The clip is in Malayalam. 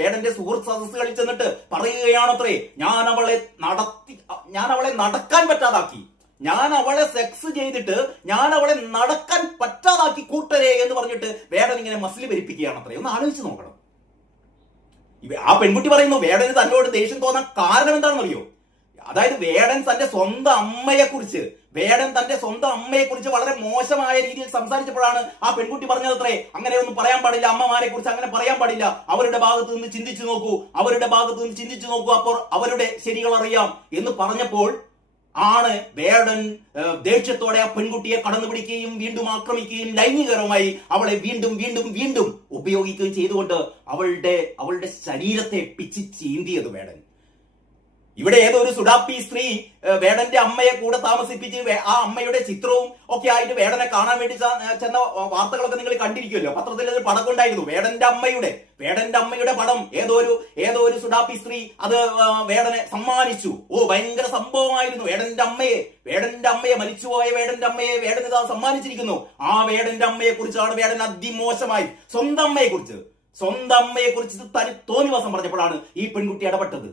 വേടന്റെ സുഹൃത്ത് സദസ്സുകളിൽ ചെന്നിട്ട് പറയുകയാണത്രേ, ഞാൻ അവളെ നടക്കാൻ പറ്റാതാക്കി, ഞാൻ അവളെ സെക്സ് ചെയ്തിട്ട് ഞാൻ അവളെ നടക്കാൻ പറ്റാതാക്കി കൂട്ടരെ എന്ന് പറഞ്ഞിട്ട് വേടൻ ഇങ്ങനെ മസിൽ ഭരിപ്പിക്കുകയാണത്രേ. ഒന്ന് ആലോചിച്ച് നോക്കണം. ആ പെൺകുട്ടി പറയുന്നു വേടന് തന്നോട് ദേഷ്യം തോന്നാൻ കാരണം എന്താണെന്ന് അറിയോ? അതായത് വേടൻ തന്റെ സ്വന്തം അമ്മയെ കുറിച്ച് വളരെ മോശമായ രീതിയിൽ സംസാരിച്ചപ്പോഴാണ് ആ പെൺകുട്ടി പറഞ്ഞതത്രേ, അങ്ങനെയൊന്നും പറയാൻ പാടില്ല, അമ്മമാരെ കുറിച്ച് അങ്ങനെ പറയാൻ പാടില്ല, അവരുടെ ഭാഗത്ത് നിന്ന് ചിന്തിച്ചു നോക്കൂ, അപ്പോൾ അവരുടെ ശരികൾ അറിയാം എന്ന് പറഞ്ഞപ്പോൾ ആണ് വേടൻ ദേഷ്യത്തോടെ ആ പെൺകുട്ടിയെ കടന്നു പിടിക്കുകയും വീണ്ടും ആക്രമിക്കുകയും ലൈംഗികരമായി അവളെ വീണ്ടും ഉപയോഗിക്കുകയും ചെയ്തുകൊണ്ട് അവളുടെ ശരീരത്തെ പിച്ചി ചീന്തിയത് വേടൻ. ഇവിടെ ഏതോ ഒരു സുഡാപ്പി സ്ത്രീ വേടന്റെ അമ്മയെ കൂടെ താമസിപ്പിച്ച് ആ അമ്മയുടെ ചിത്രവും ഒക്കെ ആയിട്ട് വേടനെ കാണാൻ വേണ്ടി ചെന്ന വാർത്തകളൊക്കെ നിങ്ങൾ കണ്ടിരിക്കുമല്ലോ. പത്രത്തിൽ ഒരു പടം ഉണ്ടായിരുന്നു, വേടന്റെ അമ്മയുടെ പടം. ഏതോ ഒരു സുഡാപ്പി സ്ത്രീ അത് വേടനെ സമ്മാനിച്ചു. ഭയങ്കര സംഭവമായിരുന്നു. വേടന്റെ അമ്മയെ മരിച്ചുപോയ വേടന്റെ അമ്മയെ വേടന് സമ്മാനിച്ചിരിക്കുന്നു. ആ വേടന്റെ അമ്മയെ കുറിച്ചാണ് വേടൻ അതിമോശമായി സ്വന്തം അമ്മയെ കുറിച്ച് തനി തോന്നിവാസം പറഞ്ഞപ്പോഴാണ് ഈ പെൺകുട്ടി ഇടപെട്ടത്.